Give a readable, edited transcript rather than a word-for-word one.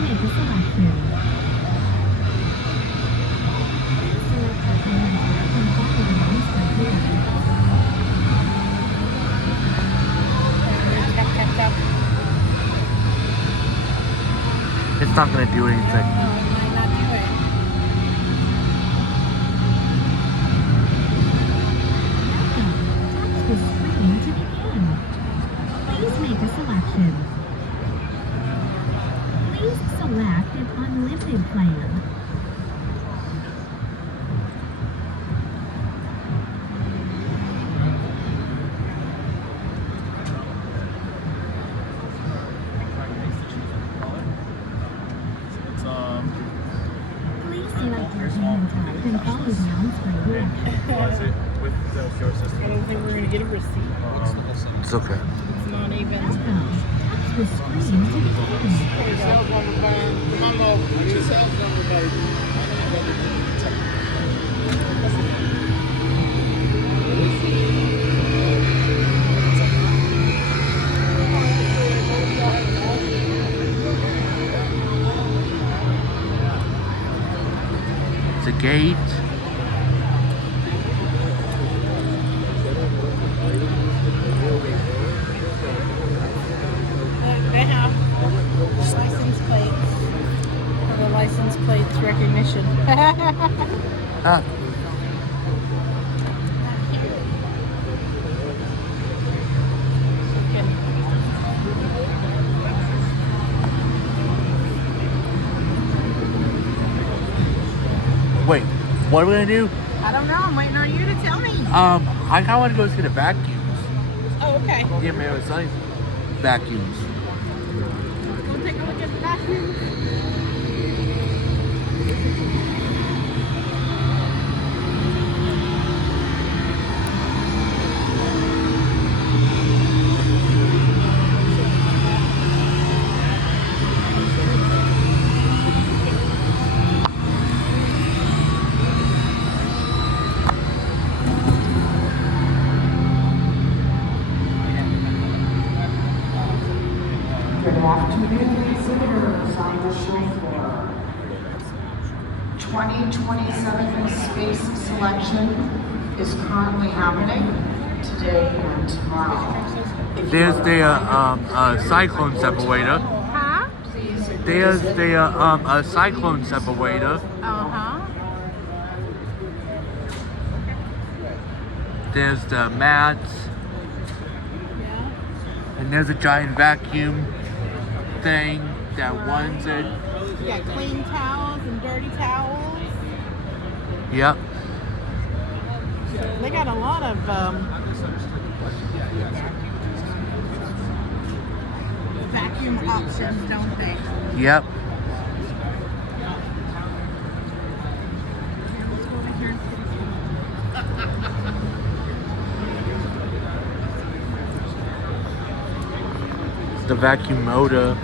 make a selection. Select your payment type and follow the rules criteria. Tap, tap, tap. It's not gonna do anything. No, it might not do it. Touch the screen to begin. Please make a selection. Please select an unlimited plan. Please select your payment type and follow the on-screen directions. I don't think we're going to get a receipt. It's okay. It's not even. Welcome. Touch the screen to begin. It's a gate. They have license plates. For the license plates recognition. Ah, wait. What are we gonna do? I don't know. I'm waiting on you to tell me. I kinda wanna go see the vacuums. Oh, okay. The American Sunny vacuums. We'll take a look at the vacuum. Good afternoon, visitors on the show floor. 2027 Space Selection is currently happening today and tomorrow. If you There's are the cyclone separator. Huh? please There's visit the cyclone separator. Uh-huh. There's the mats, Yeah. and there's a giant vacuum thing that runs it. You got clean towels and dirty towels. Yep. They got a lot of vacuum options, don't they? Yep. Let's go over here and see. The vacuum motor.